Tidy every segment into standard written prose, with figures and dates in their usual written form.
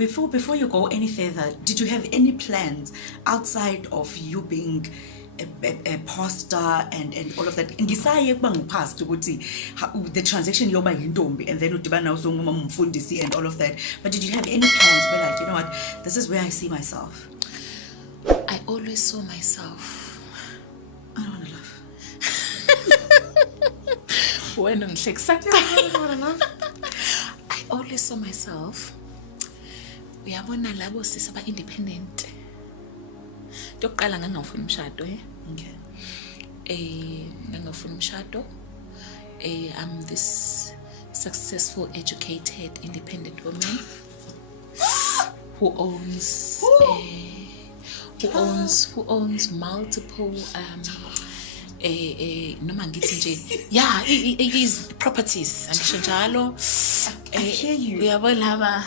before you go any further, did you have any plans outside of you being a pastor and all of that? Ngisaye kuba ngupastor ukuthi the transaction yoba yintombi and then udibana uzonguma umfundisi and all of that. But did you have any plans where like, you know what, this is where I see myself? I always saw myself. I don't want to laugh. When I'm like, I always saw myself. Uyabona labo sisaba independent. Toqala ngangafuna umshado Okay. Ngangafuna umshado. I'm this successful, educated, independent woman who owns multiple noma ngithi nje is properties angisho njalo. I hear you. Uyabona laba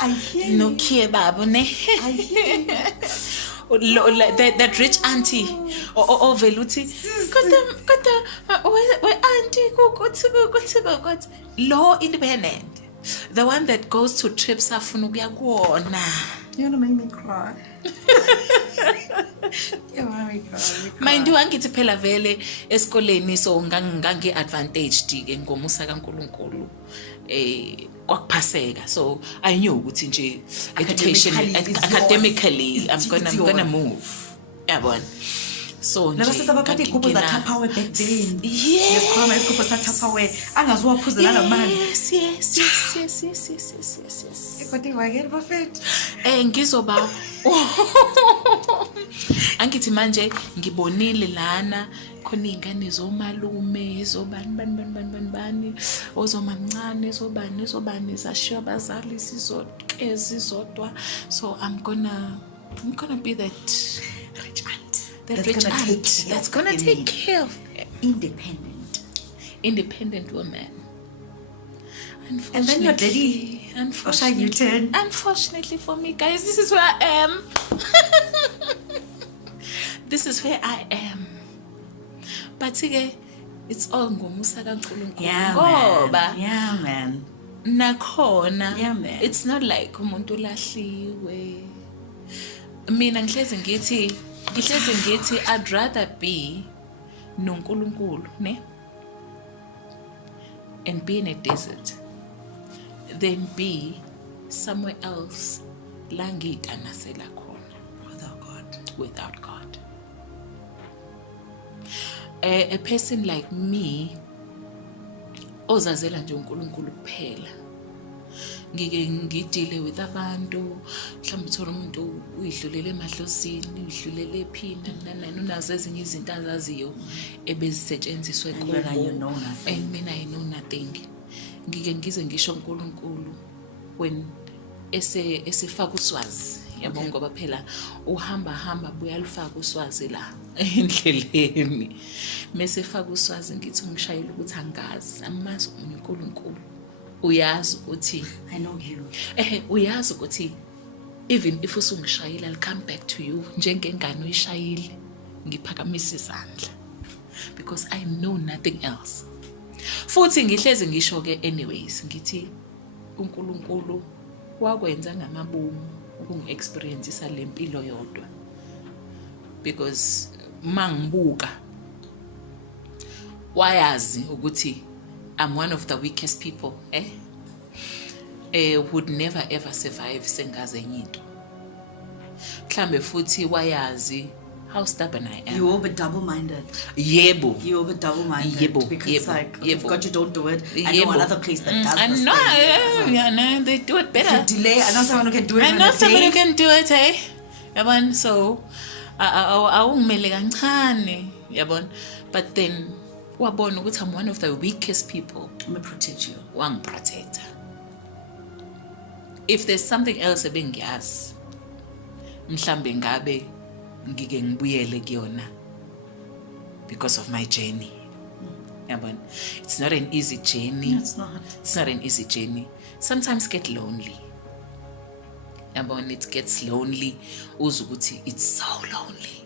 I hear you. nokhiye babo ne. I hear you. That rich auntie or veluthi kodwa we auntie kuthi lo independent, the one that goes to trips afuna ukuya kuona. You're gonna make me cry. Mind you angithi phela vele esikoleni so ngangi advantaged ke ngomusa kaNkulunkulu kwakuphaseka, so I knew ukuthi nje education academically I'm gonna move yabona. So nje nabasabaphathe igubhu za Tupperware back then. Yes, nesikhwama isigubhu sa Tupperware angaziwaphuzela namanzi. Yes. Kodwa wayekela bafethu Ngizoba angithi manje ngibonile lana khona izingane zomalume zobani ozomamncane zobani zashiya abazali sizodwa, so I'm gonna be that rich aunt, that's gonna take care of independent woman. And then your daddy, unfortunately for me, guys, this is where I am. This is where I am. But again, it's all ngomusa kaNkulunkulu. Yeah, man. Nakhona. Yeah, man. It's not like umuntu lahliwe. Mina ngihlezi ngithi I'd rather be noNkulunkulu, ne? And be in a desert than be somewhere else la ngiyitanasela khona without God. A person like me ozazela nje uNkulunkulu kuphela, ngike ngidile with abantu mhlawumbe uthola umuntu uyidlulele emadlozini uyidlulele ephina nani unazo ezinye izinto azaziyo ebezisetshenziswe kubo and mina I know nothing. Ngike ngize ngisho uNkulunkulu when esefaka uswazi yabo ngoba phela uhamba buya lufaka uswazi la endleleni mase faka uswazi ngithi ngishayile ukuthi angazi amazi uNkulunkulu uyazi ukuthi I know you uyazi ukuthi even if usungishayila I'll come back to you njengengane uyishayile ngiphakamisa izandla because I know nothing else. Futhi ngihlezi ngisho ke anyways ngithi uNkulunkulu wakwenza ngamabomu ukungi-experienceisa lempilo yodwa because mangibuka wayazi ukuthi I'm one of the weakest people would never ever survive sengaze nyito. Mhlambe futhi wayazi how stubborn I am. You're over double-minded. Yebo. You're over double-minded. Because like, if God you don't do it, I know another place that does this thing. I know, they do it better. If you delay, I know someone who can do it. I know someone who can do it, Yabon, so, awungimele kancane, yabon. But then, wabona ukuthi I'm one of the weakest people. I'm gonna protect you. Wang protect. If there's something else ebengiyazi, mhlambe ngabe ngike ngibuyele kuyona because of my journey. Yabona, it's not an easy journey. No, it's not. It's not an easy journey. Sometimes get lonely. Yabona, it gets lonely. Uzukuthi it's so lonely.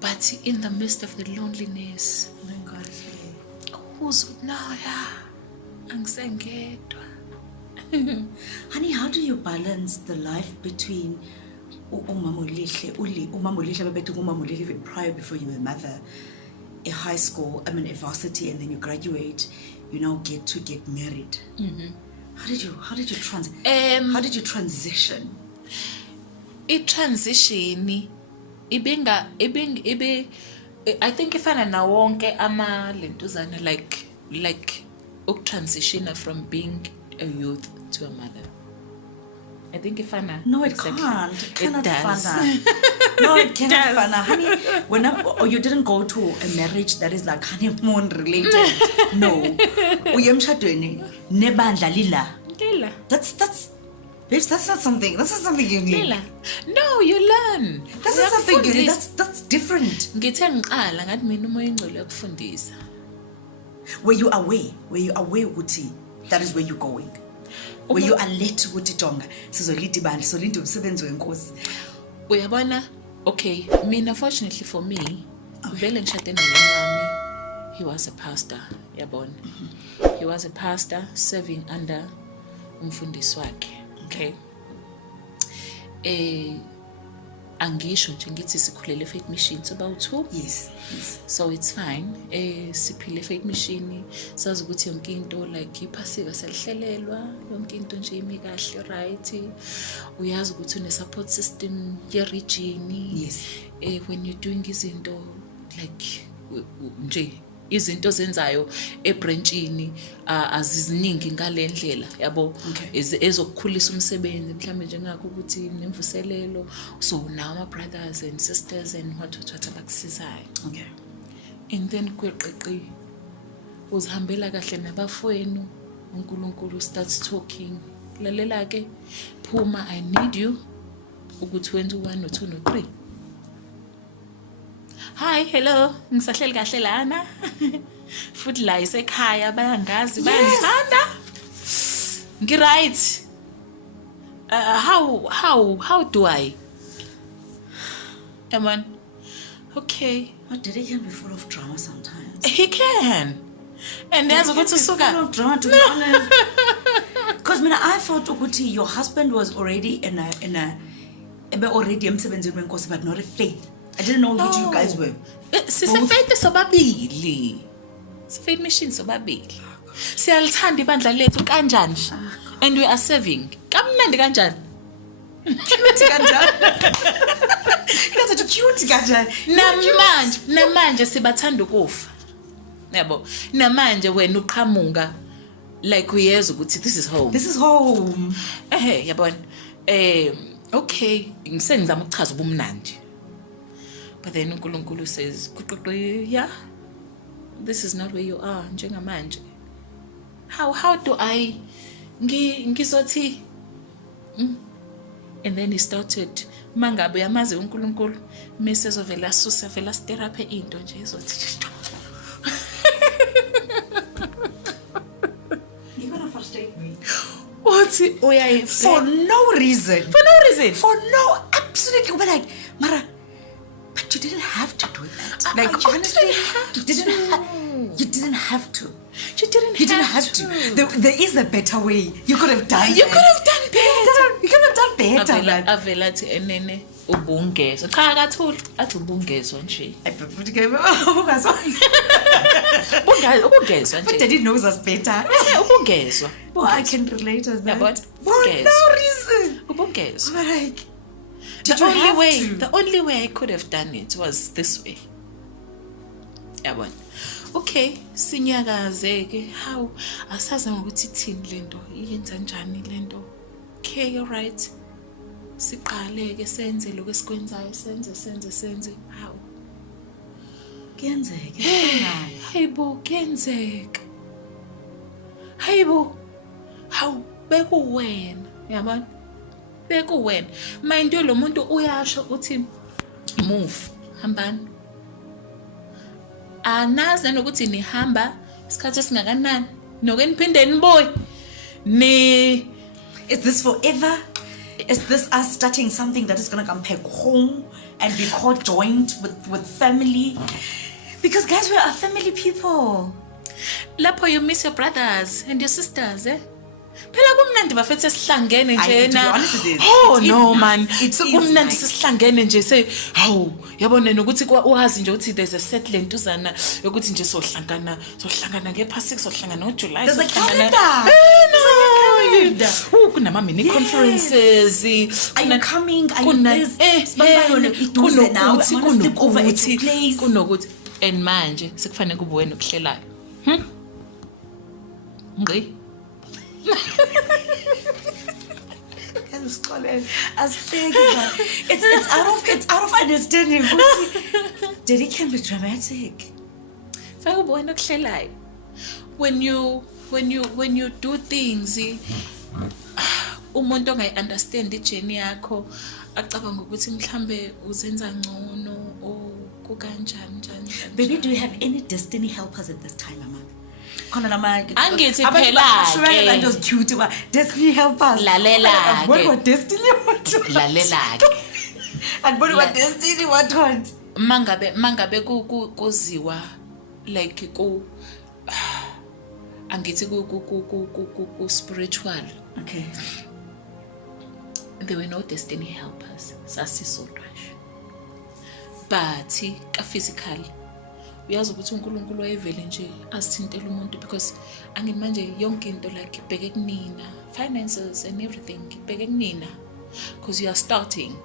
But in the midst of the loneliness, God is there. no, yeah, angisengedwa. Honey, how do you balance the life between umama ulihle bebethi umama ulihle even prior before you were a mother, a high school, a varsity, and then you graduate, you now get married. How did you transition? I-transition ibe I think ifana na wonke ama lentuzana like ukutransition from being a youth to a mother. I think ifana. No, it exactly. can't. It cannot does. fana. No, it cannot fana. Honey, or you didn't go to a marriage that is like honeymoon related. No. Uyemshadweni nebandla lila. Lila. Bitch, that's not something you need. Lila. No, you learn. That's not something you need. That's different. Ngithe ngiqala ngathi mina umoya ingcolo yakufundisa. Were you aware ukuthi that is where you're going? Were you alert ukuthi jonga sizolida ibandla solinda umsebenzi wenkosi? Uyabona? Okay, mina fortunately for me, vele ngishade nomyeni wami, he was a pastor, yabona. He was a pastor serving under umfundisi wakhe. Okay. Angisho nje ngithi sikhulele Faith Mission so about 2. Yes. So it's fine. Siphile Faith Mission sazi ukuthi yonke into like iphasika selihlelelwa, yonke into nje imi kahle right. Uyazi ukuthi une support system ye region. Yes. When you're doing izinto like nje izinto zenzayo ebranchini aziziningi ngalendlela yabo ezokukhulisa umsebenzi mhlawumbe njengakho ukuthi nemvuselelo so now my brothers and sisters and what abakusizayo. Okay. And then kweqeqi uzihambela kahle nabafowenu uNkulunkulu starts talking lalela ke phuma I need you ukuthi wenze 1 no 2 no 3. Hi, hello. Ngisahleli kahle lana. Futhi la isekhaya bayangazi bayangithanda. Ngiright. How do I? Amen. Okay. But Daddy can be full of drama sometimes. He can. And there's what to sugar. Full of drama, to be honest. Because I thought ukuthi your husband was already in a already emsebenzini wenkosi but not a faith. I didn't know who you guys were. Sisefeite sobabili. Faith Mission sobabili. Siyalithanda ibandla lethu kanjani? And we are serving. Kamnandi kanjani? Cute kanjani? Kaza cute kanjani? Namanje sibathanda ukufa. Yabo. Namanje wena uqhamuka like uyeza ukuthi this is home. This is home. Yabona. Okay, ngisengizama ukuchaza ubumnandi. But then uNkulunkulu says, yeah, this is not where you are, njengamanje. How do I ngizothi? And then he started, mangabe yamazi uNkulunkulu, Mrs. Ovela Susa vela therapy into nje izothi. You're gonna frustrate me. What? For no reason. For no, absolutely. But like, Mara, but you didn't have to do that. Like, honestly, you didn't have to. You didn't have to. There is a better way. You could have done. You could have done better. You could have done better. Avela thi enene ubungezo. Cha kathuli athi ubungezo nje. Ubungezo nje. But Daddy knows us better. Ubungezo. Well, I can relate with that. But for no reason. Ubungezo. But like, the only way I could have done it was this way. Yabona. Okay, sinyakazeke. How asazi ngokuthi thini lento iyenza njani lento. Okay, all right. Siqaleke senze lokho esikwenzayo senze. How? Kuyenzeka. Hayibo, kuyenzeka. Hayibo. How bekuwena, yabona? Bekuwena. Mind lo muntu uyasho uthi move, hambani. Anazi nokuthi nihamba isikhathi esingakanani nokeniphinde niboy ni is this forever? Is this us starting something that is going to come back home and be co-joined with family? Because guys, we are family people. Lapho you miss your brothers and your sisters, Phela kumnandi bafethu sihlangene nje To be na. honest, it is. Oh It is no nice. man. It is Sekumnandi nice. sihlangene nje hawu yabona nokuthi uhazi nje uthi there's a settlement uzana yokuthi nje sohlangana ngephasi 6 sohlangana ngoJuly. There's a sohlangana- calendar. calendar. Kunama mini conferences. Are you coming? Are you this? Sibambane iduze nawe. I wanna sleep over at your place. Kunokuthi and manje sekufanele kube wena okuhlelayo. Ngqi. It's out of understanding. Daddy can be dramatic. Fanele kube wena okuhlelayo. When you do things umuntu ongayi-understand ijeni yakho acabanga ukuthi mhlambe uzenza ngcono o kukanjani njani. Baby, do you have any destiny helpers at this time, Mama? Angithi phela-ke. Those cute destiny helpers. Lalela-ke. What destiny what? Lalela-ke. And what destiny what? Mangabe kuziwa like angithi ku spiritual. Okay. There were no destiny helpers. Sasisodwa nje. But ka physical uyazi ukuthi uNkulunkulu wayevele nje asithintela umuntu because angithi manje yonke into like ibheke kunina, finances and everything ibheke kunina because you are starting.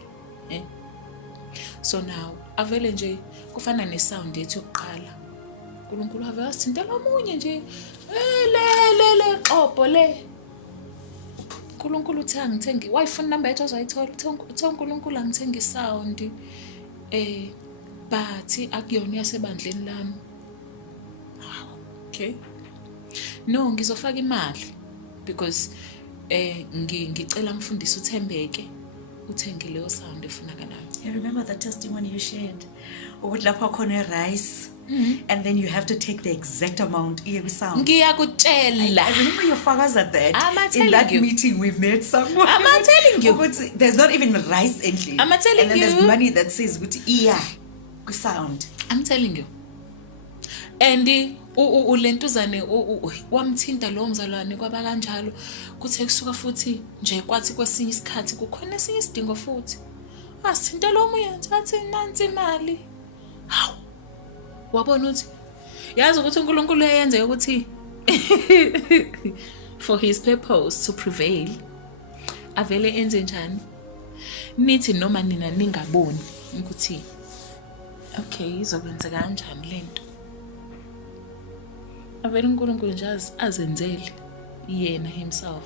So now avele nje kufana nesound yethu yokuqala. uNkulunkulu ave asithintela omunye nje le xopho le. uNkulunkulu uthi angithengi wife number yethu azayithola uthi uNkulunkulu angithengi isound but akuyona yasebandleni lami. Okay, no ngizofaka imali because ngicela mfundisi uThembeke uthenge leyo sound efunakalayo. You remember the testimony you shared? Ukuthi lapho khona rice and then you have to take the exact amount sound. Ngiyakutshela. I remember your fathers at that. I'm telling in that you. meeting we met someone. I'm telling you. There's not even rice entry. I'm telling and then you. there's money that says sound. I'm telling you. And ulentuzane wamthinta lo mzalwane kwaba kanjalo kuthe kusuka futhi nje kwathi kwesinye isikhathi kukhona esinye isidingo futhi asithinta lo moya athi nansi imali. Hawu wabona uthi yazi ukuthi uNkulunkulu uyenze ukuthi for his purpose to prevail avele enze njani nithi noma nina ningaboni ukuthi okay izokwenza kanjani lento. Avele uNkulunkulu nje azenzele yena himself.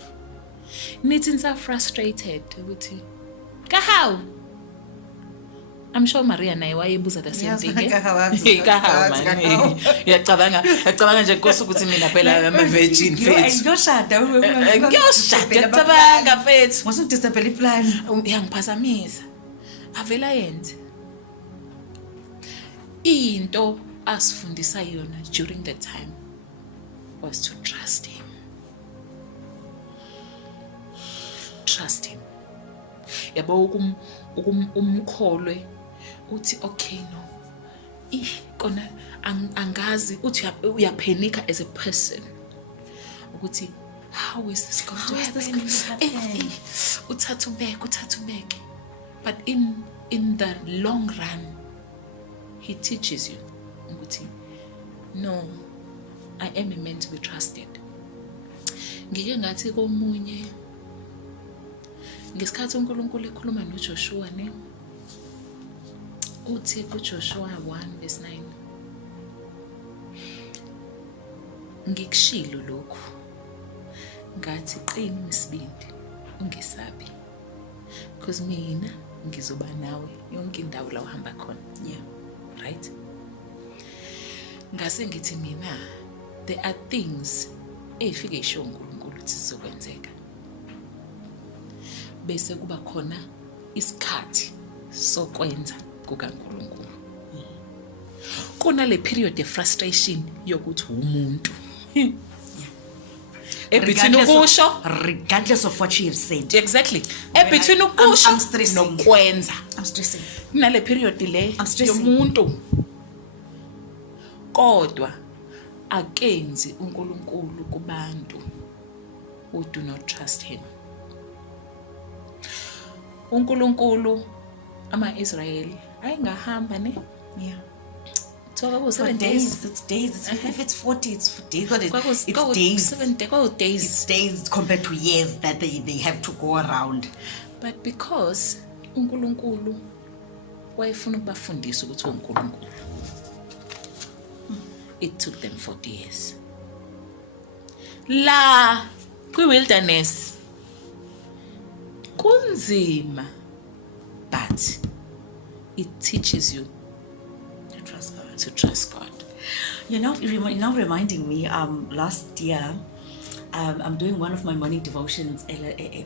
Nithi nisa frustrated ukuthi how I'm sure Maria naye wayebuza the same thing. Kahawa man. Yacabanga nje Nkosi ukuthi mina phela ama virgin faith. Ngiyoshada Ngiyacabanga faith. Ngosudisabela iplan. Yangiphazamisa. Avela yenze. Into asifundisa yona during that time was to trust him. Trust him. Yabo umkholwe uthi okay no. Kona angazi uthi uyaphenika as a person. Ukuthi how is this going to happen? Uthathu back. But in the long run he teaches you ukuthi no, I am meant to be trusted. Ngike ngathi komunye ngesikhathi uNkulunkulu ekhuluma noJoshua ne uthi kuJoshua 1:9 ngikushilo lokhu ngathi qini misibindi ungesabi because mina ngizoba nawe yonke indawo la uhamba khona. Yeah, right. Ngase ngithi mina there are things efike isho uNkulunkulu ukuthi sizokwenzeka bese kuba khona isikhathi sokwenza kukaNkulunkulu. Kunale period of frustration yokuthi umuntu between ukusho regardless of what you have said. Exactly. Between ukusho nokwenza. I'm stressing. Kunale period le yomuntu kodwa akenzi uNkulunkulu kubantu who do not trust him. uNkulunkulu ama-Israyeli ayengahamba ne Yeah. thoka ku For 7 days. it's days. If it's 40, it's for days. But it's days. 7 days. It's days compared to years that they have to go around. But because uNkulunkulu wayefuna ukubafundisa ukuthi uNkulunkulu, it took them 40 years. La kwi-wilderness kunzima, but it teaches you To trust God. to trust God. You're now reminding me, last year, I'm doing one of my morning devotions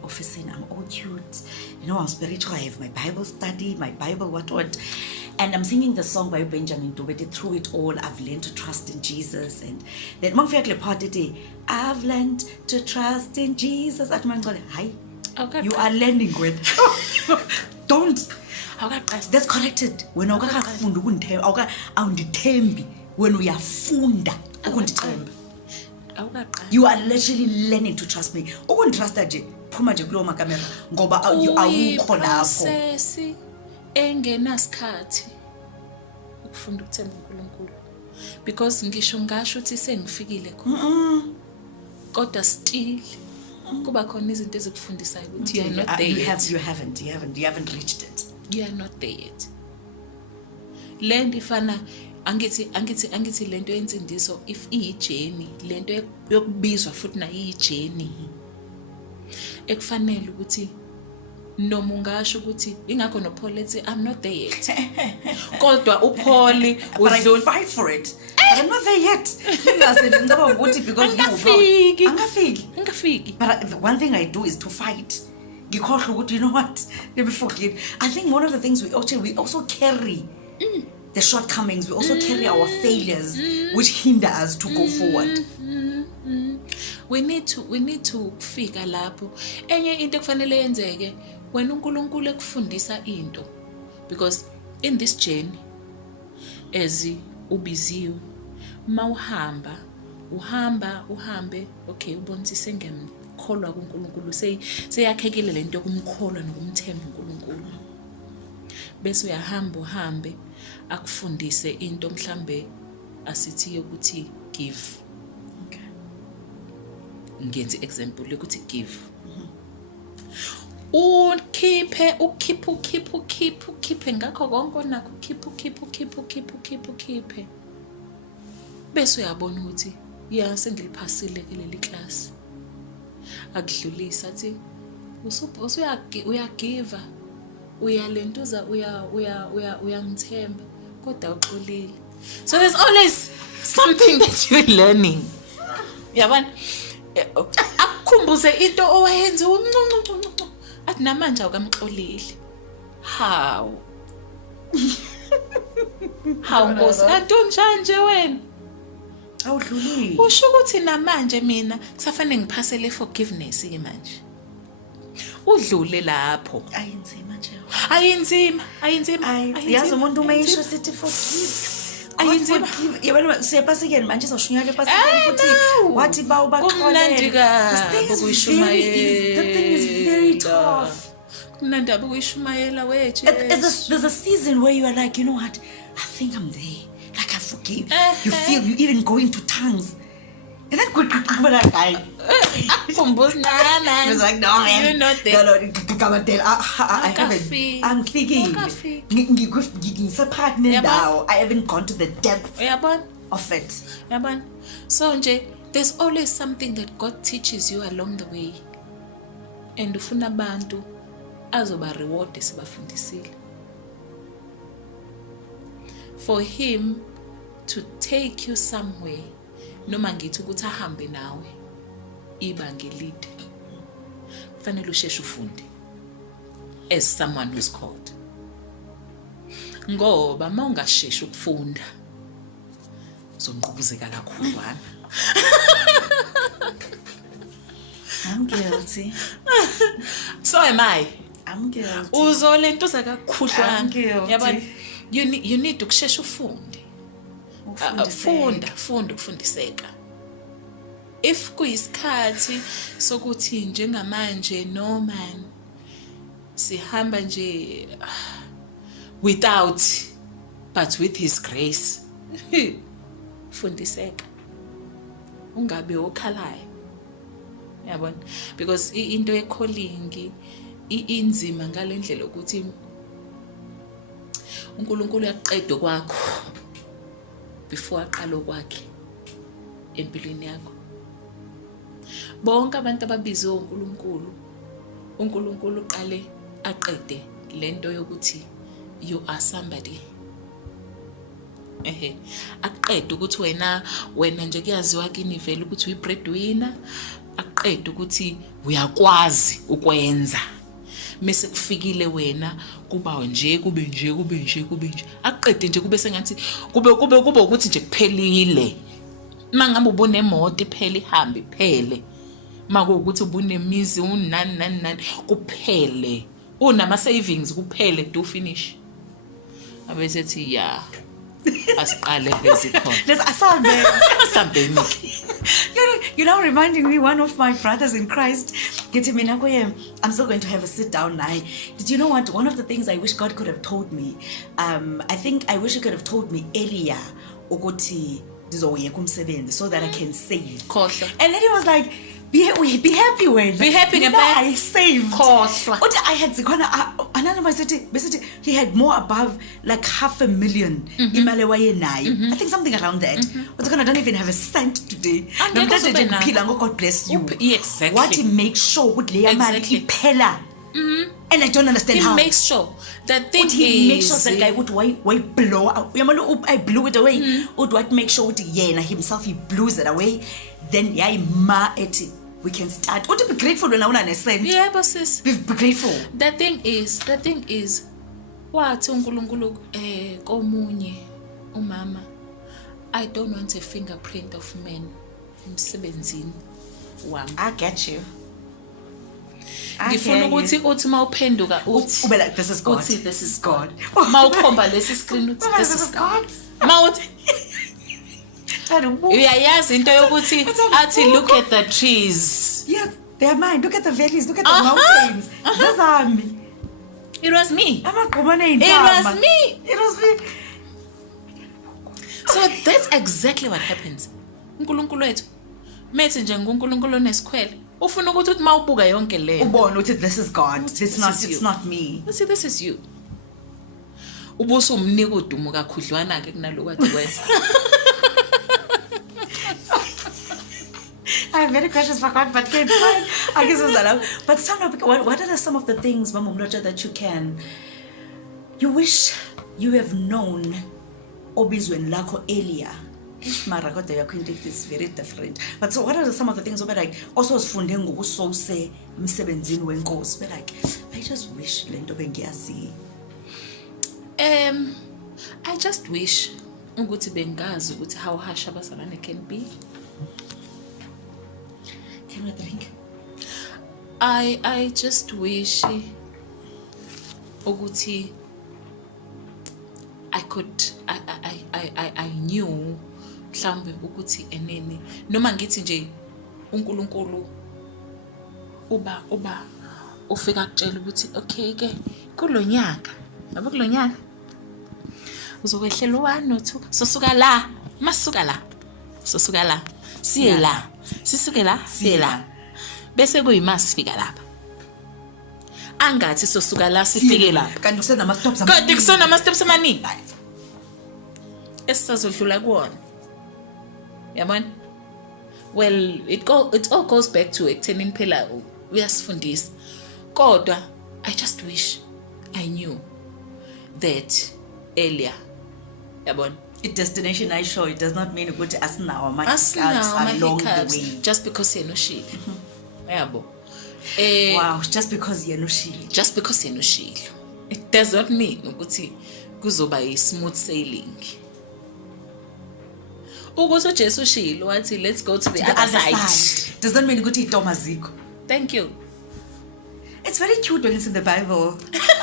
office, and I'm all cute. I'm spiritual. I have my Bible study, my Bible, what. And I'm singing the song by Benjamin Dobete, Through It All, I've learned to trust in Jesus. And then I've learned to trust in Jesus. At my God, hi. Okay. You are learning with. Don't. Okay. That's corrected. When when we are funda, you are literally learning to trust me. Trust that phuma nje kulo makamera ngoba awukho lapho. Process engenasikhathi ukufunda ukuthemba uNkulunkulu, because ngisho ukuthi sengifikile khona, kodwa still kuba khona izinto ezikufundisayo ukuthi you are not there yet. You haven't reached it. You are not there yet. Lento ifana angithi lento yensindiso, if ijeni, lento yokubizwa futhi na ijeni ekufanele ukuthi noma ungasho ukuthi ingakho noPaul ethi I'm not there yet, kodwa uPaul But I fight for it. But I'm not there yet. Because angafiki. But the one thing I do is to fight. You know what? Let me forget. I think one of the things we also carry the shortcomings. We also carry our failures, which hinder us to go forward. We need to kufika lapho. Enye into ekufanele yenzeke when uNkulunkulu ekufundisa into, because in this journey as ubiziwe uhambe, okay, ubonise ngemkholwa kuNkulunkulu, seyakhekile lento yokumkholwa nokumthemba uNkulunkulu, bese uhambe akufundise into mhlambe asithi ukuthi give. Okay. Ngenzi example yokuthi give. Ukhiphe ngakho konke nakho, ukhiphe bese uyabona ukuthi ya sengiliphasile kuleli class, akudlulisa athi uyagiva, uyalentuza, uyangithemba, kodwa uxolile. So there's always something that you're learning. Yabona, akukhumbuze into owayenza athi namanje awukamxolile. How Nkosi, kanti unjanje wena? Awudlulile. Usho ukuthi namanje mina kusafanele ngiphasele forgiveness manje. Udlule lapho. Ayinzima. Yazi umuntu umeyisho sithi forgive. Ayinzima. Yabona siyapasikeni manje sizoshunyana epasikeni ukuthi wathi kumnandi the thing is very tough. Kumnandi ukuyishumayela wethu. There's a season where you are like, you know what? I think I'm there. Like I forgive. You feel you even go into tongues. And then that guy. He was like, no man. You're not there. No, I haven't. I'm thinking. I haven't gone to the depth of it. So nje, there's always something that God teaches you along the way. And ufuna abantu azoba reward sibafundisile. For him to take you somewhere, noma ngithi ukuthi ahambe nawe ibanga elide, kufanele usheshe ufunde as someone who's called. Ngoba mawungasheshi ukufunda uzonqubuzeka kakhudlwana. I'm guilty. So am I. I'm guilty. Uzolentuza kakhudlwana. I'm guilty. Yabona, you need ukushesha ufunde. Funda ukufundiseka. if kuyisikhathi sokuthi njengamanje no man sihamba nje without but with his grace. Fundiseka. Ungabe okhalayo. Yabona? Because into ye-calling inzima ngalendlela ukuthi uNkulunkulu uyaqeda kwakho before aqala kwakhe empilweni yakho. Bonke abantu ababizwe uNkulunkulu, uNkulunkulu uqale aqede lento yokuthi you are somebody. Aqede ukuthi wena nje kuyaziwa kini vele ukuthi uyi-breadwinner, aqede ukuthi uyakwazi ukwenza. Mase kufikile wena kuba nje kube nje aqede nje kube sengathi kube ukuthi nje kuphelile. Mangabe ubunemoto iphele ihambe iphele, makuwukuthi ubunemizi unani kuphele, unama savings kuphele do finish. Abesethi yeah asiqale lezikhona. Let's asambe. Asambe. You know, reminding me one of my brothers in Christ. I'm still going to have a sit down now. Did you know what? One of the things I wish God could have told me, I think I wish He could have told me earlier, ukuthi ndizoyeka umsebenzi so that I can save. And then he was like, be happy when. Be happy when I saved. What I had basically he had more above like 500,000 imali wayenayo. I think something around that. But I don't even have a cent today. God bless you. Exactly. What he makes sure with leya mali iphela. And I don't understand how. He makes sure. The thing is, he makes sure that guy would why blow out. I blew it away. What make sure himself he blows it away. Then we can start. Would you be grateful when I want to send? Yeah, but sis. Be grateful. The thing is, what uNkulunkulu komunye umama, I don't want a fingerprint of men emsebenzini wami. I get you. Ngifuna ukuthi uthi mawuphenduka uthi ube like this is God. Uthi this is God. Mawukhomba lesi screen uthi this is God. Mawuthi uyayazi into yokuthi athi look at the trees. Yes, they are mine. Look at the valleys, look at the mountains. Those are me. It was me. It was me. So that's exactly what happens. uNkulunkulu wethu methi nje nguNkulunkulu onesikhwele ufuna ukuthi uthi mawubuka yonke le ubone ukuthi this is God. It's not me. See, this is you. Ubuso umnika udumo kakhudlwana ke kunaloku athi kwenza. I have many questions for God, but can't find. I guess it's that. But what are some of the things, Mama Mlotshwa, that you wish you have known obizweni lakho earlier? Mara kodwa your context is very different. But so what are some of the things like also sifunde ngokusose emsebenzini wenkosi? But like I just wish lento bengiyazi. I just wish ukuthi bengazi ukuthi how harsh abazalwane can be. Can we drink? I just wish ukuthi I knew mhlambe ukuthi enene noma ngithi nje uNkulunkulu uba ufika kutshela ukuthi okay ke kulonyaka yabo kulonyaka uzokwehlela 1 no 2 sosuka la masuka la sosuka la siye la sisuke la siye la bese kuyima sifika lapha angathi sosuka la sifike lapha kanti kusenama steps kanti kusenama steps amaningi esizodlula kuona yabona. Well, it all goes back to ekuthenini phela uyasifundisa kodwa I just wish I knew that earlier yabona. A destination I show, it does not mean ukuthi asinawo ama along the way just because yenoshile yabo. Wow, just because yenoshile it does not mean ukuthi kuzoba yi smooth sailing. Ukuthi uJesu ushilo wathi let's go to the other side does not mean ukuthi itomaziko. Thank you. It's very cute when it's in the Bible.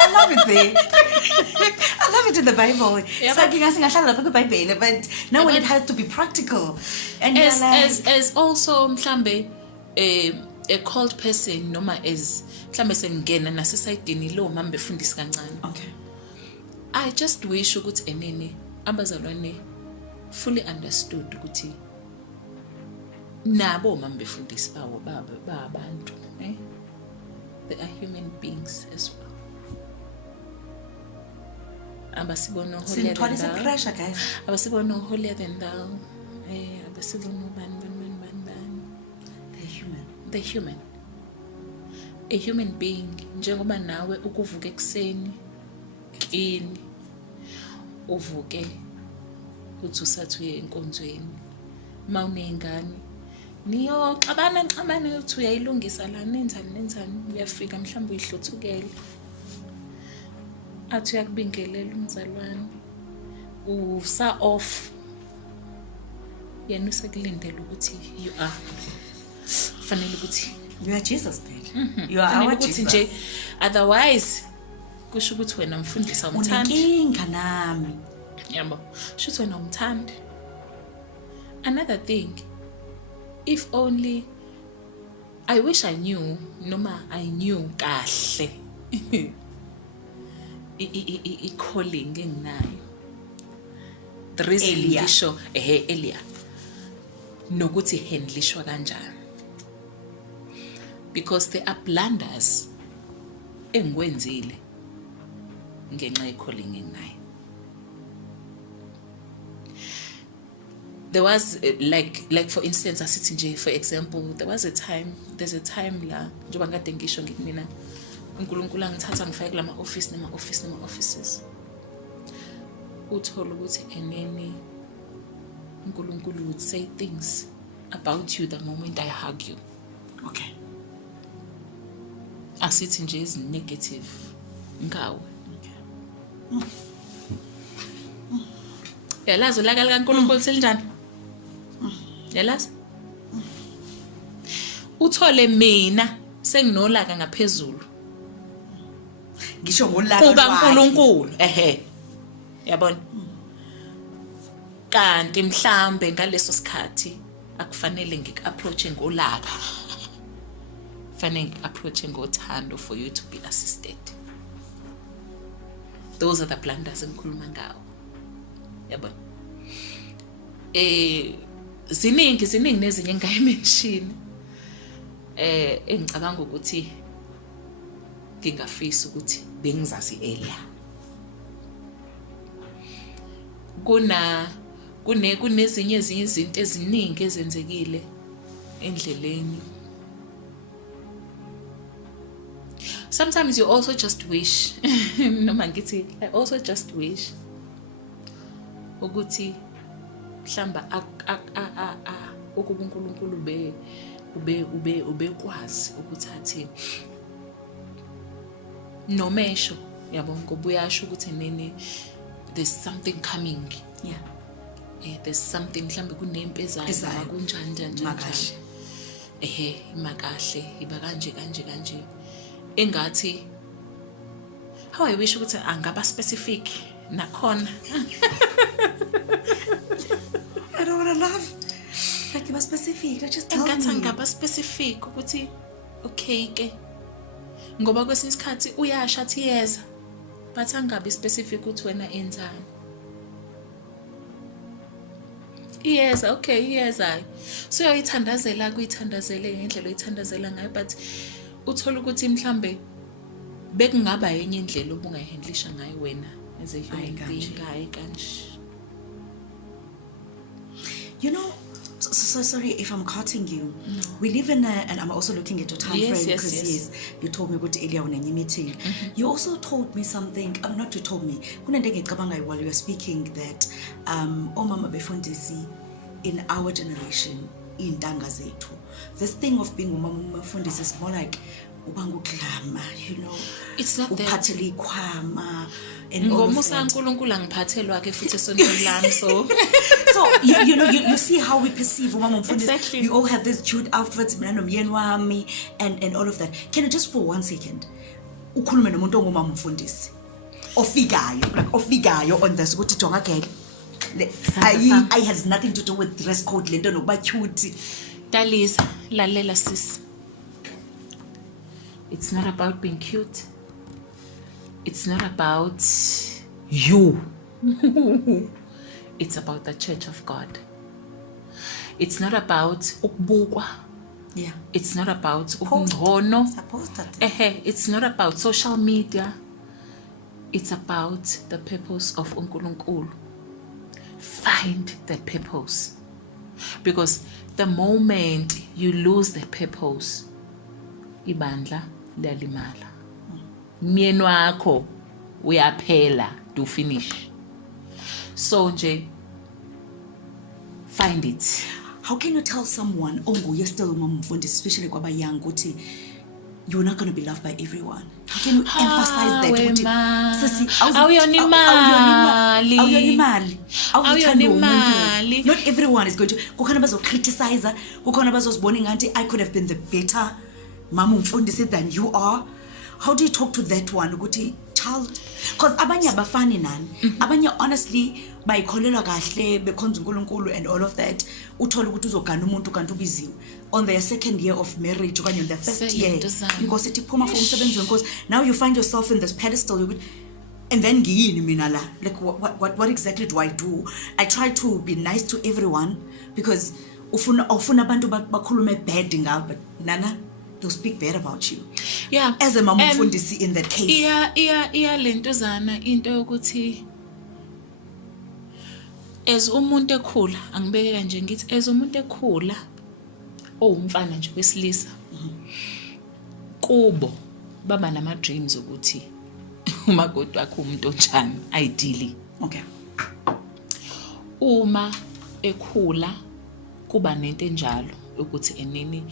I love it there. I love it in the Bible. Yeah, So ngingahlala lapha kwiBhayibheli, but now when it has to be practical. And as you're like, as also mhlambe a called person noma as mhlambe sengena nasesayidini lo mama befundisa kancane. okay. I just wish ukuthi enene abazalwane fully understood ukuthi nabo mama befundisa bawo babantu, eh? They are human beings as well. Abasibona holier than Sinthwalisa thou. pressure, guys. Abasibona holier than thou. Abasibona ban. They're human. They're human. A human being njengoba nawe ukuvuka ekseni kini uvuke uthi usathuye enkonzweni mawunengane niyoxabana nxabana uthi uyayilungisa la nenzani uyafika mhlawumbe uyihlothukele athi uyakubingelela umzalwane usa off yena usekulindela ukuthi you are fanele ukuthi You are Jesus, babe. You are our Jesus. nje otherwise kusho ukuthi wena mfundisa umthandi Unenkinga nami. yabo shuthi wena umthandi. Another thing, if only I wish I knew noma I knew kahle I calling enginayo the reason Earlier. ngisho earlier nokuthi handlishwa kanjani, because there are blunders engikwenzile ngenxa ye-calling enginayo. There was like for instance asithi nje for example there's a time la njengoba ngade ngisho ngithi mina uNkulunkulu angithatha ngifake kulama offices uthola ukuthi enene uNkulunkulu would say things about you the moment I hug you. Okay. Asithi nje is negative ngawe. Yalazi la kaNkulunkulu selinjani? Yalazi? Uthole mina senginolaka ngaphezulu. Ngisho ngolaka Kuba lwakhe. uNkulunkulu, Yabona? Kanti mhlambe ngaleso sikhathi akufanele ngik-approach ngolaka. Fanele ngik-approach ngothando for you to be assisted. Those are the blunders engikhuluma ngawo. Yabona? Ziningi nezinye engayimention. Engicabanga ukuthi ngingafisa ukuthi bengizazi earlier. Kunezinye izinto eziningi ezenzekile endleleni. Sometimes you also just wish noma ngithi I also just wish ukuthi mhlamba ukuba uNkulunkulu ube kwazi ukuthi athi nomesho yabo ngoba uyasho ukuthi nene there's something coming. Yeah. There's something mhlambe kunempi ezayo kunjani Makahle. Makahle iba kanje engathi how I wish ukuthi angaba specific nakhona. I don't want to laugh. Like, you were specific. I just tell Engathi me. angaba specific ukuthi okay ke ngoba kwesinye isikhathi uyasha athi yeza but angabi specific ukuthi wena enzani. Iyeza okay iyeza so uyayithandazela kuyithandazele ngendlela oyithandazela ngayo but uthola ukuthi mhlambe bekungaba yenye indlela obungayihandlisha ngayo wena as a human being hayi kanje. You know, so sorry if I'm cutting you. No. We live in and I'm also looking at your time frame because yes, you told me about earlier on a meeting. Mm-hmm. You also told me something. Not you told me. While you were speaking that omama befundisi in our generation in Tanga zethu. This thing of being umama befundisi is more like ubanguklama, you know. It's not that. Uphathele ikhwama and all of that. uNkulunkulu angiphathelwa ke futhi esontweni lami so So you see how we perceive umama mfundisi. Exactly. We all have this cute outfits, mina nomyeni wami and all of that. Can you just for 1 second ukhulume nomuntu ongumama umfundisi ofikayo on this ukuthi jonga girl I has nothing to do with dress code lento nokuba cute. Dalisa, lalela sis. It's not about being cute. It's not about you. It's about the church of God. It's not about ukubukwa. Yeah. It's not about ukungcono. It's not about social media. It's about the purpose of uNkulunkulu. Find the purpose. Because the moment you lose the purpose, ibandla liyalimala. Myeni wakho uyaphela to finish. So nje find it. How can you tell someone onguye still umfundisi, especially kwaba young, ukuthi you're not going to be loved by everyone? How can you emphasize that? Not everyone is going to. Kukhona bazocriticize, kukhona bazozibona ngathi I could have been the better mama umfundisi than you are. How do you talk to that one ukuthi child? Because abanye abafani nani. Abanye honestly bayikholelwa kahle bekhonza uNkulunkulu and all of that. Uthola ukuthi uzogana umuntu kanti ubiziwe on their second year of marriage okanye on their first year. Inkosi ithi phuma for umsebenzi wenkosi. Now you find yourself in this pedestal. And then ngiyini mina la? Like what exactly do? I try to be nice to everyone because ufuna abantu bakhulume bad ngawe, but nana they'll speak bad about you. Yeah. As a mama umfundisi in that case. Yeah, lentuzana into yokuthi as umuntu ekhula, angibeke kanje ngithi as umuntu ekhula umfana nje wesilisa kubo baba nama dreams ukuthi umakoti wakho umuntu onjani ideally. Okay. Uma ekhula kuba nento enjalo ukuthi enini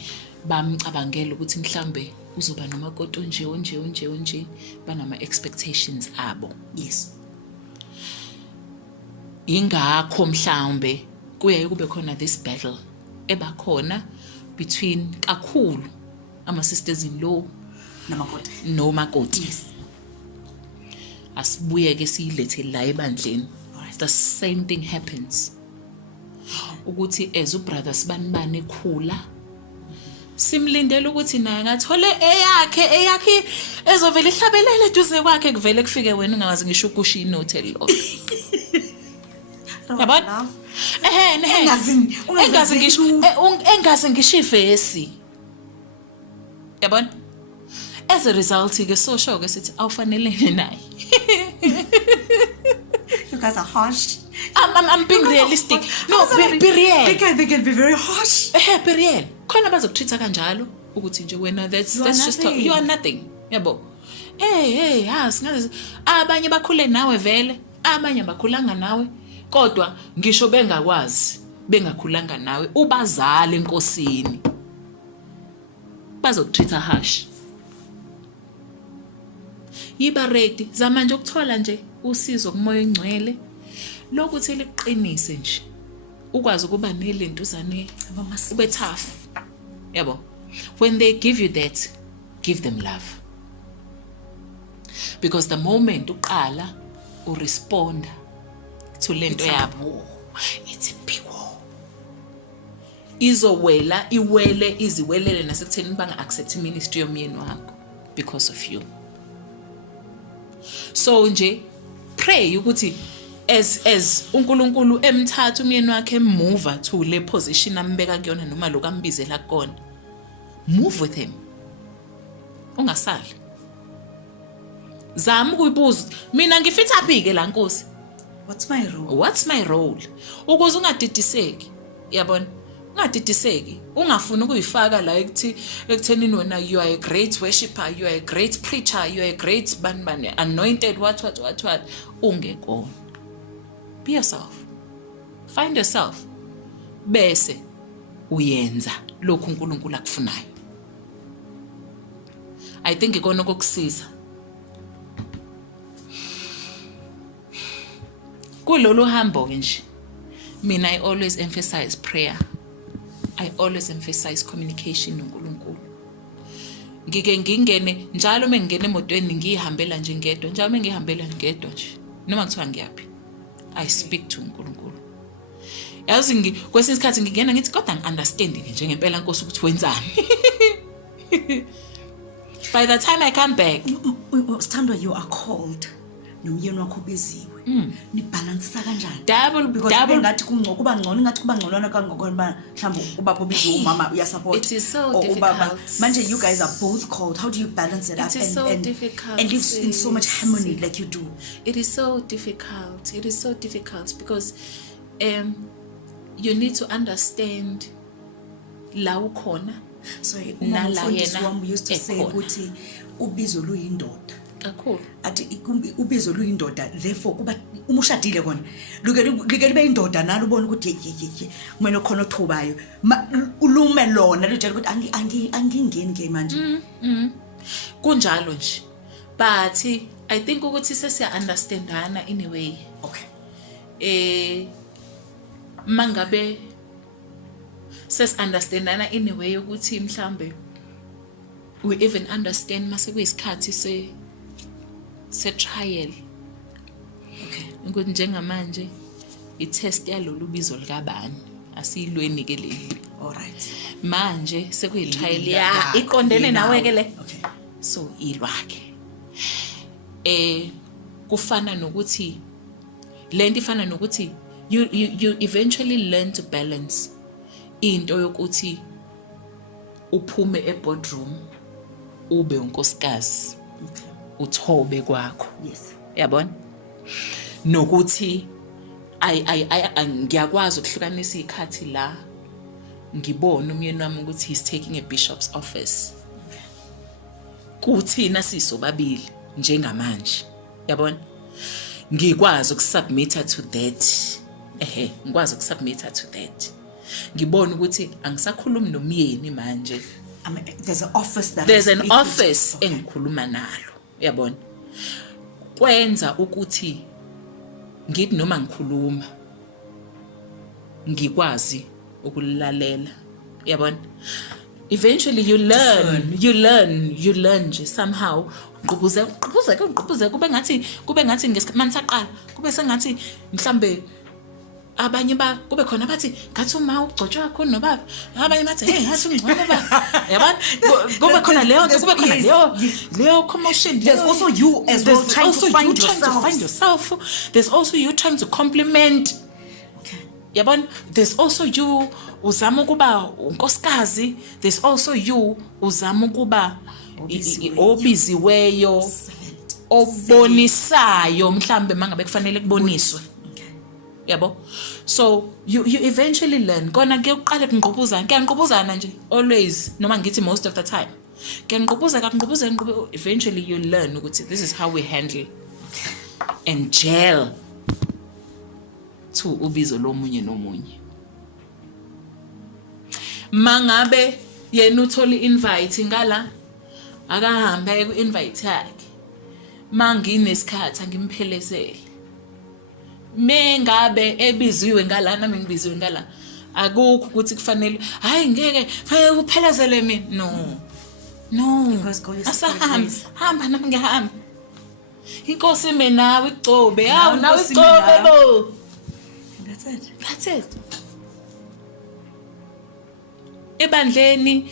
bamcabangela ukuthi mhlambe uzoba nomakoti onje banama expectations abo. Yes. Ingakho mhlambe kuyaye kube khona this battle ebakhona between kakhulu ama sisters in law nomakoti. Yes. Asibuye ke silethe la ebandleni. The same thing happens. Ukuthi as ubrothers banibane ekhula simlindele ukuthi naye ngathole eyakhe ezovela ihlabelele duze kwakhe kuvele kufike wena ungawazi ngisho ukusha inote lo. Yabona? Engazi ngisho ivesi. Yabona? As a result ke so sure ke sithi awufanelene naye. You guys are harsh. I'm being realistic. No, be real. They can be very harsh. Be real. Khona bazokutreata kanjalo ukuthi nje wena that's just you are nothing. Yabo. Hey, singazi abanye bakhule nawe vele, abanye bakhulanga nawe. Kodwa ngisho bengakwazi, bengakhulanga nawe, ubazali enkosini. Bazokutreata harsh. Yiba ready zamanje ukuthola nje usizo kumoya engcwele lokuthi liqinise nje ukwazi ukuba nelentuzane ube tough. Yabo, when they give you that, give them love, because the moment uqala urespond to lento yabo, it's a big war. Izowela iziwelele nasekutheni banga accept ministry yomyeni wakho because of you. So nje pray ukuthi as uNkulunkulu emthatha umyeni wakhe move to le position ambeka kuyona noma lokambizela kona, move with him. Ungasali. Zama ukuyibuza mina ngifitha phi ke la Nkosi? What's my role? Ukuze ungadidiseki. Yabona? Ungadidiseki. Ungafuna ukuyifaka la ekuthenini wena you are a great worshipper, you are a great preacher, you are a great banbane anointed what ungekho. Be yourself. Find yourself. Bese uyenza lokhu uNkulunkulu akufunayo. I think ikona kokusiza. Kulolu hambo nje. Mina I always emphasize prayer. I always emphasize communication noNkulunkulu. ngike ngingene njalo mengingena emotweni ngihambela nje ngedwa njalo mengihambela ngedwa nje noma kuthiwa ngiyaphi I speak to uNkulunkulu. Yazi kwesinye isikhathi ngingena ngithi kodwa ngi-understand nje ngempela Nkosi ukuthi wenzani. By the time I come back, Sithandwa, you are called. Nomyeni wakho ubiziwe. Nibalansisa kanjani? Because ngathi kuba ngcono ngathi kuba ngcolwana kangokuba mhlawumbe ubaba ubiziwe umama uyasupport. It is so difficult. Manje you guys are both called. How do you balance it up difficult, and live in so much harmony like you do? It is so difficult. It is so difficult because you need to understand la ukhona. So umfundisi wami used to say ukuthi ubizo luyindoda. Kakhulu. Athi ubizo luyindoda, therefore kuba uma ushadile kona luke libe indoda nalo ubona ukuthi ye kumele khona othubayo ulume lona lutshela ukuthi angingeni ke manje. Kunjalo nje. But I think ukuthi sesiya understandana in a way. Okay. Mangabe ses understandana in a way ukuthi mhlambe we even understand mase kuyisikhathi se trial. Okay. Ukuthi njengamanje i-test yalolu bizo likabani asiyilweni ke leli. All right. Manje sekuyi-trial ya iqondene nawe ke le. Okay. So ilwake. Kufana nokuthi lento ifana nokuthi you eventually learn to balance into yokuthi uphume e-boardroom ube unkosikazi. Okay. Uthobe kwakho. Yes. Yabona? Nokuthi ngiyakwazi ukuhlukanisa ikhathi la ngibona umyeni wami ukuthi he's taking a bishop's office. Kuthina sisobabili njengamanje. Yabona? Ngikwazi ukusubmita to that. Ngikwazi ukusubmita to that. Ngibona ukuthi angisakhulumi nomyeni manje. There's an office that there's an office engikhuluma nalo. Yabona? Kwenza ukuthi ngithi noma ngikhuluma ngikwazi ukulalela. Yabona? Eventually you learn nje somehow. Ngqubuze kube ngathi ngesikhathi saqala kube sengathi mhlambe abanye kube khona bathi ngathi uma ugcotshwa kakhulu nobaba abanye bathi hey ngathi ungcono baba. Yabona? Kube khona leyo commotion. There's also you as well trying to find yourself. There's also you trying to compliment. Okay. Yabona? There's also you uzama ukuba unkosikazi. There's also you uzama ukuba obiziweyo obonisayo mhlambe mangabe kufanele kuboniswe. Yabo? So you eventually learn. Kona kuyoqala ngiyaqhubuzana nje always noma ngithi most of the time. Ngiyaqhubuza eventually you learn ukuthi this is how we handle and gel to ubizo lomunye nomunye. Mangabe yena uthola invite ngala akahambe ku-invite yakhe. Manginesikhathi angimphelezele. Mengabe ebiziwe ngala nami ngibiziwe ngala akukho ukuthi kufanele hayi ngeke fanele uphelezele mina. No hamba nami ngihamba. Inkosi mina nawe igcobe nawe igcobe bo. That's it. Ebandleni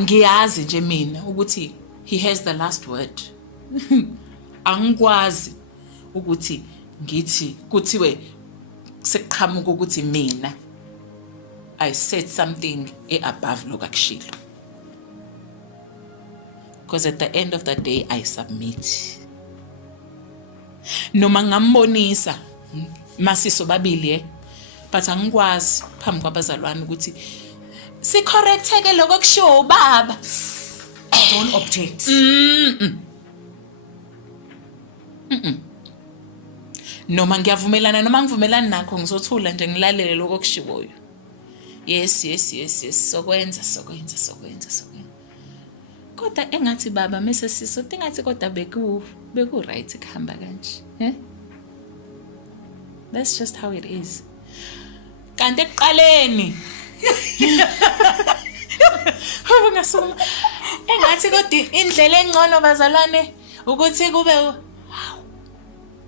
ngiyazi nje mina ukuthi he has the last word. Angikwazi ukuthi ngithi kuthiwe sekuqhamuka ukuthi mina I said something above lokakushilo. Because at the end of the day I submit. Noma ngambonisa masiso babili but angikwazi phambi kwabazalwane ukuthi sicorrecteke lokho kusho baba. Don't object. Noma ngiyavumelana noma ngivumelana nakho ngizothula nje ngilalele lokho kushiwoyo. Yes sokwenza. Kodwa engathi baba mase siso tingathi kodwa beku right kuhamba kanje. That's just how it is. Kanti ekuqaleni Ngasukuma. Engathi kodwa indlela engcono bazalwane ukuthi kube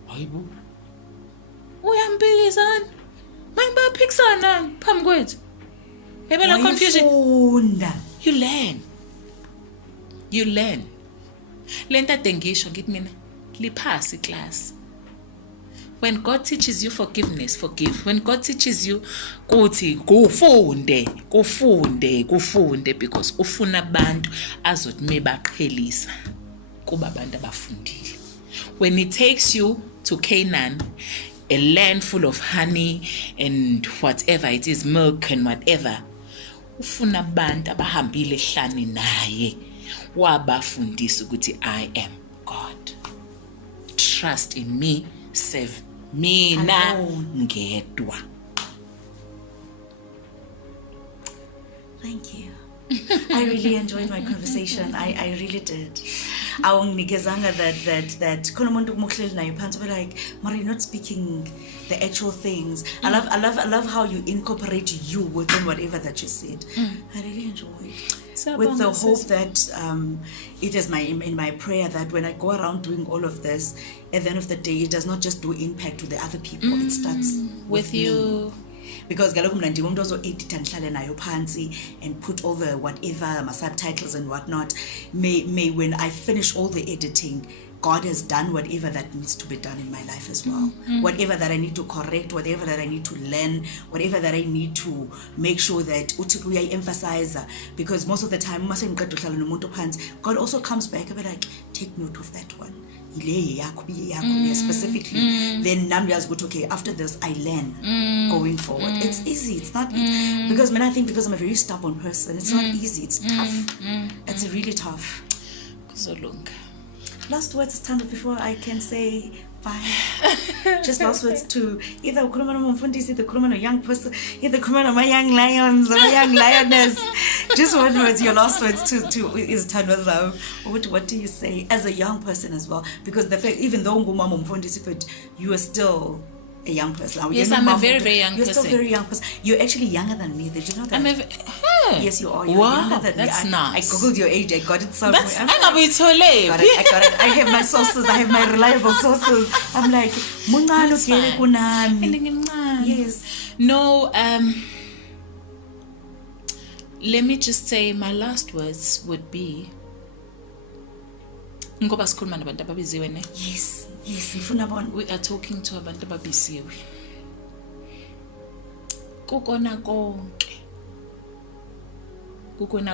hayibo. Uyampikisana. Manje baphikisana phambi kwethu. Yabela confusion. Wayefunda. You learn. Lento ade ngisho ngithi mina liphasi class. When God teaches you forgiveness, forgive. When God teaches you kuthi kufunde because ufuna abantu azothi mebaqhelisa kuba abantu abafundile. When it takes you to Canaan, a land full of honey and whatever it is, milk and whatever, ufuna abantu abahambile ehlane naye wabafundisa ukuthi I am God. Trust in me, serve mina ngedwa. Thank you. I really enjoyed my conversation. I really did. Awungikezanga that khona umuntu umuhleli naye phansi but like, Mara, you're not speaking the actual things. I love how you incorporate you within whatever that you said. I really enjoyed. With the hope that it is in my prayer that when I go around doing all of this, at the end of the day, it does not just do impact to the other people. It starts with you. Me. Because kaloku mna ndingumuntu ozo-edita ndihlale nayo phansi and put all the whatever, my subtitles and whatnot. May when I finish all the editing, God has done whatever that needs to be done in my life as well. Whatever that I need to correct, whatever that I need to learn, whatever that I need to make sure that I emphasize. Because most of the time, God also comes back and be like, take note of that one. Specifically. Then Namdia's good, okay, after this, I learn going forward. It's easy. It's not because I think because I'm a very stubborn person, it's not easy. It's tough. It's really tough. So long. Last words, Tando, before I can say bye. Just last words to either ukhuluma nomfundisi, either ukhuluma no young person, either ukhuluma no my young lions or my young lioness. Just what was your last words to is Tando? What do you say as a young person as well? Because the fact, even though ngumama umfundisi, but you are still a young person. Yes, I'm a very, very young person. You're still very young person. You're actually younger than me. Did you know that? Yes, you are. You're younger than that's me. Nice. I googled your age. I got it somewhere. I got it. I have my sources. I have my reliable sources. I'm like, yes. No, let me just say my last words would be ngoba sikhuluma nabantu ababiziwe ne. Yes, ngifuna bona. We are talking to abantu ababiziwe. Kukona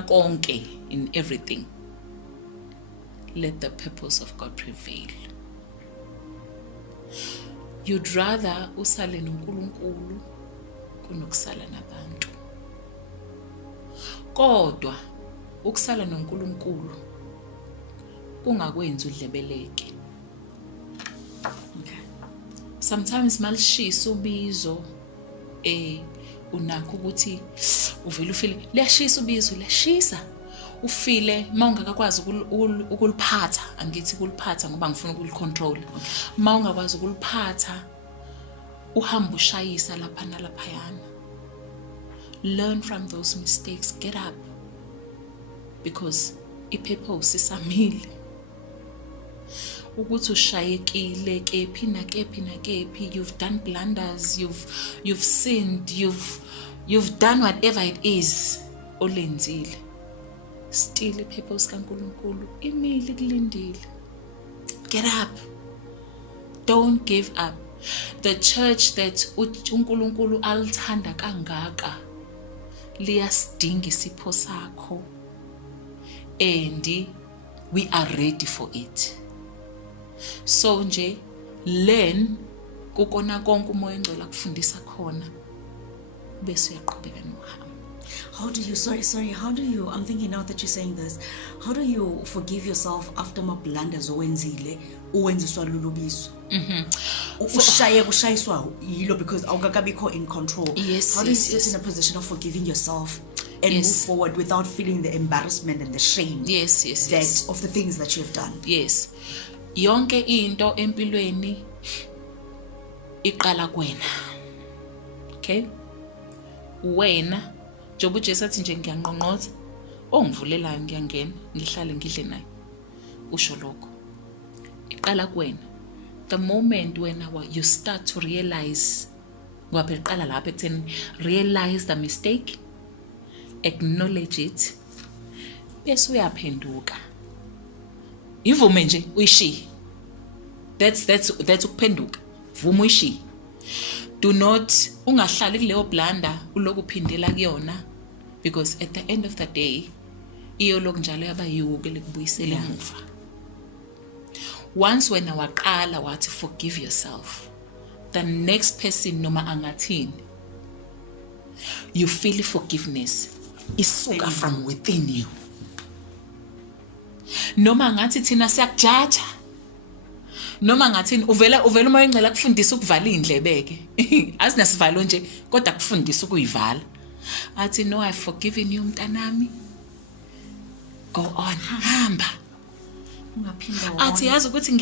konke in everything. Let the purpose of God prevail. You'd rather usale noNkulunkulu kunokusala nabantu. Kodwa ukusala noNkulunkulu kungakwenza udlebeleke. Okay. Sometimes malishisa ubizo unakho ukuthi uvela ufile liyashisa ubizo liyashisa ufile mawungakakwazi ukuliphatha angithi kuliphatha ngoba ngifuna ukulicontrol mawungakwazi ukuliphatha uhamba ushayisa lapha nalaphayana. Learn from those mistakes, get up, because ipurpose isamile ukuthi ushayekile kephi nakephi. You've done blunders, you've sinned, you've done whatever it is olenzile. Still ipurpose kaNkulunkulu imile kulindile. Get up, don't give up. The church that uNkulunkulu alithanda kangaka liyasidinga isipho sakho and we are ready for it. So nje learn kukona konke umoya engcwele akufundisa khona bese uyaqhubeka nohambo. How do you I'm thinking now that you're saying this, how do you forgive yourself after my blunders owenziswa lulubizo? Ushayiswa yilo because awukakabikho in control. Yes, how do you sit in a position of forgiving yourself and move forward without feeling the embarrassment and the shame of the things that you have done? Yes. Yonke into empilweni iqala kuwena. Okay? Wena njengoba uJesu athi nje ngiyanqonqotha ongivulelayo ngiyangena ngihlale ngidle naye usho lokho iqala kuwena the moment wena you start to realize ngoba phela iqala lapha ekutheni realize the mistake acknowledge it bese uyaphenduka ivume nje uyishiye that's ukuphenduka vuma uyishiye do not ungahlali kuleyo blanda uloku uphindela kuyona because at the end of the day iyo lokunjalo yaba yiwuke lekubuyisela emuva once wena waqala wathi forgive yourself the next person noma angathini you feel forgiveness isuka from within you noma ngathi thina siyakujaja noma ngathini uvela uma ingcela kufundisa ukuvala indlebeke asinasivalo nje kodwa kufundisa ukuyivala athi no I've forgiven you mntanami go on hamba ungaphinda athi yazi ukuthi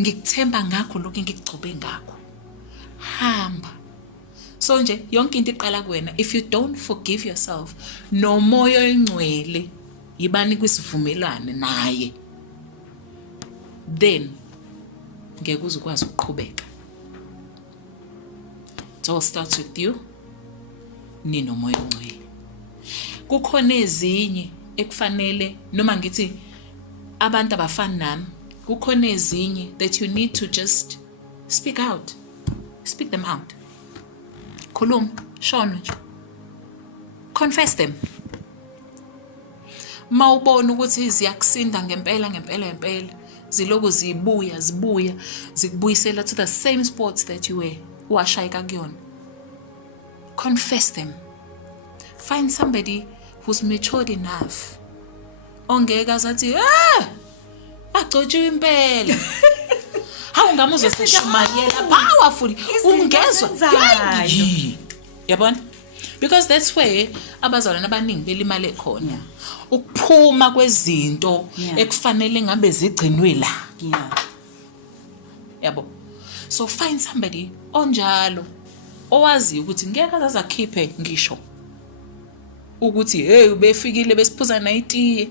ngikuthemba ngakho lokho ngikugcobe ngakho hamba so nje yonke into iqala kuwena if you don't forgive yourself no moya oyingcwele yibani kwisivumelwane naye then ngeke uzukwazi ukuqhubeka it all starts with you nino moya ongcwele kukhona ezinye ekufanele noma ngithi abantu abafana nami kukhona ezinye that you need to just speak them out khuluma shona nje confess them mawubona ukuthi ziyakusinda ngempela ziloku zibuya zikubuyisela to the same spots that you were washayika kuyona confess them find somebody who's matured enough ongeka azathi agcotshiwe impela hawu ngamuzwe seshumayela powerful ungezwa yabona because that's where abazalwane abaningi belimale khona ukuphuma kwezinto ekufanele ngabe zigcinwe la yabo so find somebody onjalo owazi ukuthi ngeke azakhiphe ngisho ukuthi hey ubefikile besiphuza nayitiye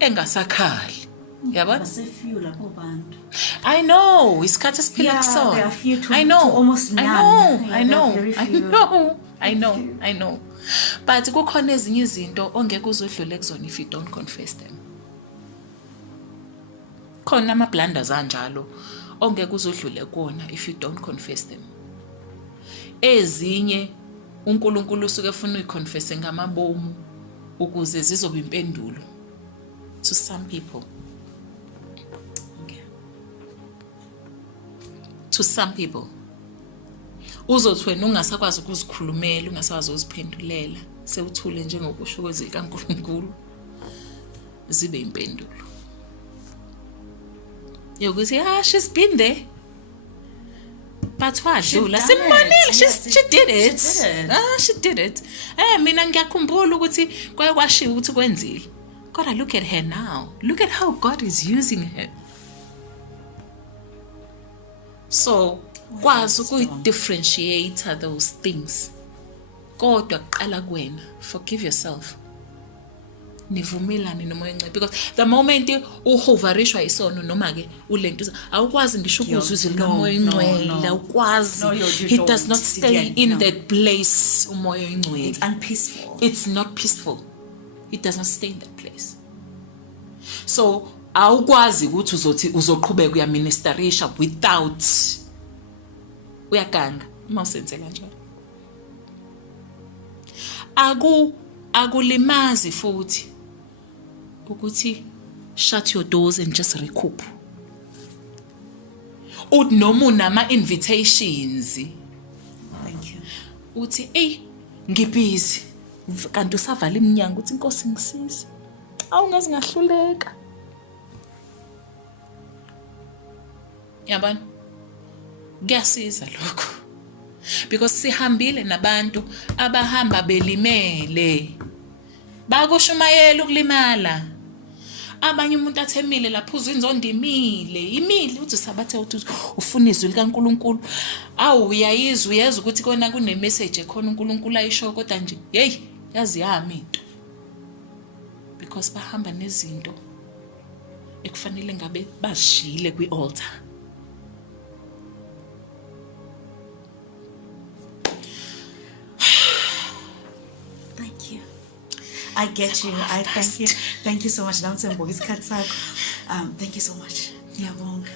engasakhali yabona basefew lapho bantu I know isikhathi siphila kusona I know but kukhona ezinye izinto ongeke uzodlule kuzona if you don't confess them khona ama blunders anjalo ongeke uzodlule kuona if you don't confess them ezinye uNkulunkulu usuke efuna uyiconfesse ngamabomu ukuze zizoba impendulo to some people to some people uzothi wena ungasakwazi ukuzikhulumela ungasakwazi ukuziphendulela sewuthule njengokusho kwezika kaNkulunkulu zibe impendulo yokuthi she's been there but wadlula simonile she did it she did it mina ngiyakhumbula ukuthi kwashiya ukuthi kwenzile kodwa look at her now look at how God is using her so kwazi ukuyidifferentiate those things kodwa kuqala kuwena forgive yourself nivumelane nomoya ongcwele because the moment uhoverishwa isono noma ke ulento awukwazi ngisho ukuzuzwa lomoya ongcwele awukwazi he does not stay in that place umoya ongcwele it's not peaceful it does not stay in that place so awukwazi ukuthi uzoqhubeka uyaministerisha without uyaganga uma usenze kanjalo akulimazi futhi ukuthi shut your doors and just recoup noma unama invitations thank you uthi ngibusy kanti usavala iminyango uthi inkosi ngisize awungazi ngahluleka yabona kuyasiza lokho because sihambile nabantu abahamba belimele bakushumayela ukulimala abanye umuntu athemile laphuza inzondo imile uthi sabathe uthi ufuna izwi likaNkulunkulu uyayizwa ukuthi kona kune message ekhona uNkulunkulu ayisho kodwa nje hey yazi yami into because bahamba nezinto ekufanele ngabe bazishiyile kwi-altar. Thank you. I get you. I thank you. Thank you so much. Thank you so much. Ngiyabonga.